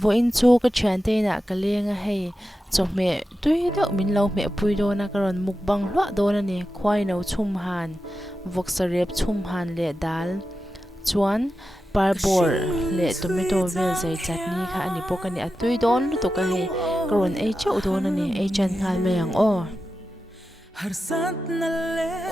vô in chu ka thian te na ka lenga hei cho me tui do min lo me pui do na karon mukbang hwa do na ni khwai no chum han vok sarep chum han le dal chuan parbor le tomato vel zai chutney kha ani pokani atui don lu to ka he karon ei chau do na ni ei chan ngal me yang o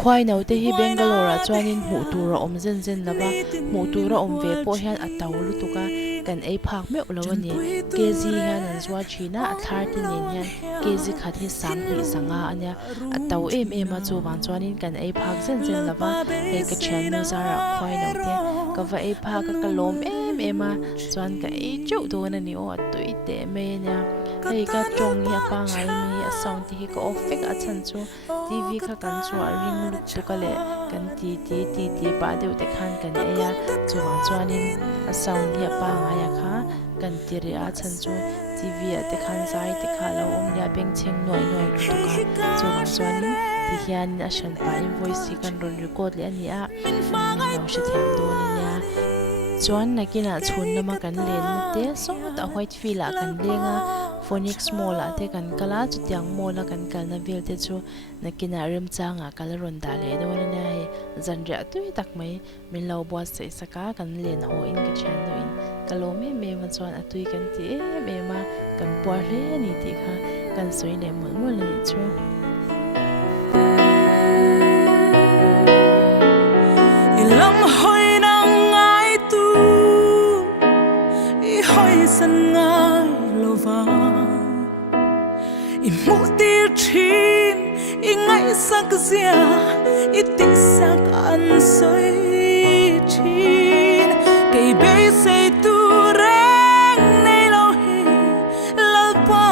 khwai no te hi Bangalore chuanin mu tura om zen zen laba mu tura om ve po hian ataw lu to ka kan ei phak me lo ani kg hian an zwa china a thar tin nen hian kg khat hi sam hui sanga ania ataw em a chu wang chuanin kan ei phak zen zen laba ei ka chan no zara khwai no te ka va ei phak ka lom em a chuan ka ei chau do na ni o atui te me nya hei ka chong hi pa ngai mi a sound ti hi ka ofek a chan chu tv kha kan chu a ring luk tu ka le kan ti pa deu te khan kan eya chuwang chuanin a sound hi pa ngai a kha kan ti ri a chan chu tv a te khan zai te kha lo om lia beng cheng noi tu ka chuwang chuanin ti hian a shan pa invoice hi kan ron record le ani a min no she thiam do ni nya chuan nakina chhun nama kan len te so ta white feel a kan lenga Phoenix Mall a te kan kala chu tiang mall a kan kalna vel te chu nakina rem changa kala ron da le do na nei zanria tui tak mai min lo bwa se saka kan len ho in ka chan do in kalo me ma chuan atui kan ti me ma kan por le ni ti kha kan soi le mo mo le chu ilam hoi nang ai tu I hoi san ngai lova I mu tir chin I ngai sak zia I ti sak an soi chin kei be sei tu reng nei lo hi lalpa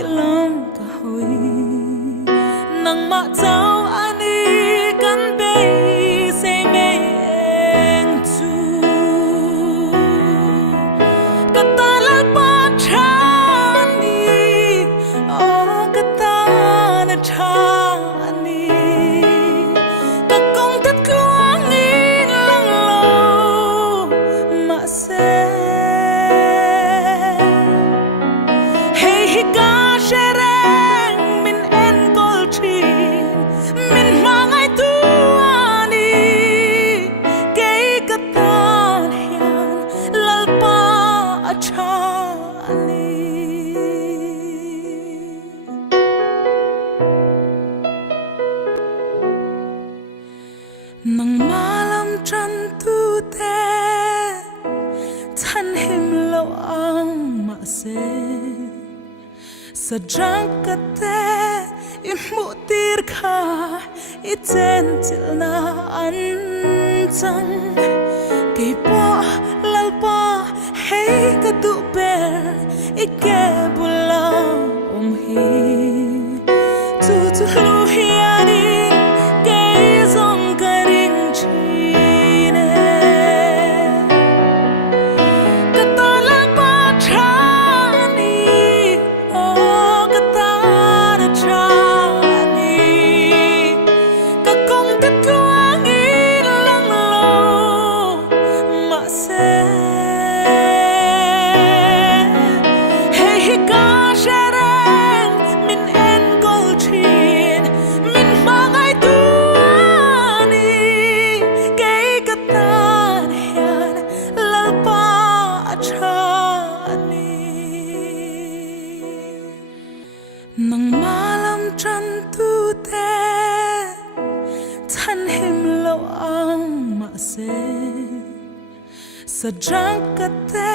ilam ka hoi nang ma chau ani kan be sei me eng tu kata lalpa chani oh kata na chani ka kong tat kluang in lang lo ma se hey hi ka shereng min en kol chin min mangai tu ani kei katan hian lalpa achani nang malam chan tu te than him lo ang ma se sa drunk ka te I mu tir kha I chen chil na an chang kei po lalpa hey ka du ber I ke bula hi tu lu hiani kei zong ka ring chine kata lalpa chani oh kata na chani ka kong tat kluang in lang lo ma se hey hi ka shereng min en kol chin min mangai tu ani kei katan hian lalpa achani nang malam chan tu te than him lo ang ma se sa drunk ka te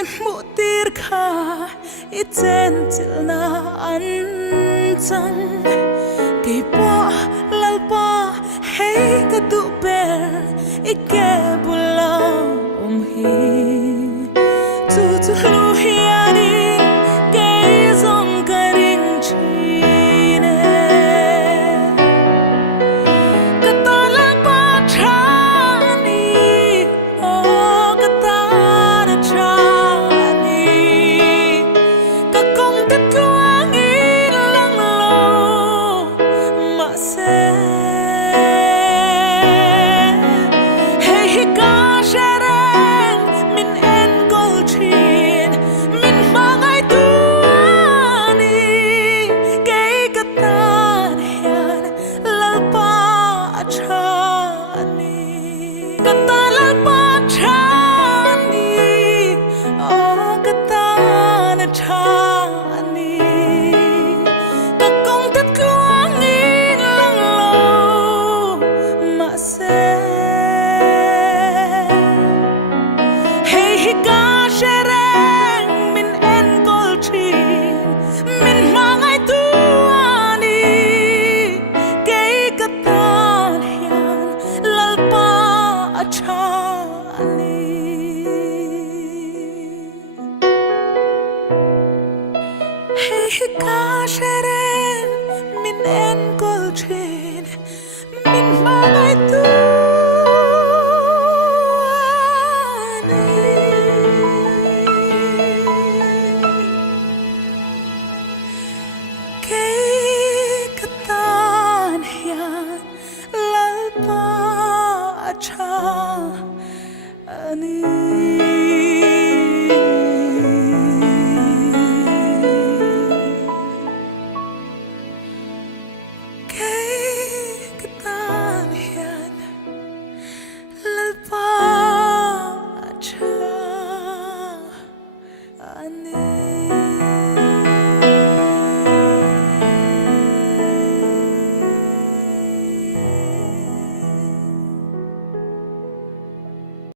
I mu tir kha I chen chil na an chang kei po lalpa hey ka du ber I ke bula hi tu lu hiani kei zong ka ring chine kata lalpa chani oh kata na chani ka kong tat kluang in lang lo ma se hey hi ka shereng min en kol chin Ka sheren min en kol chin min mangai tu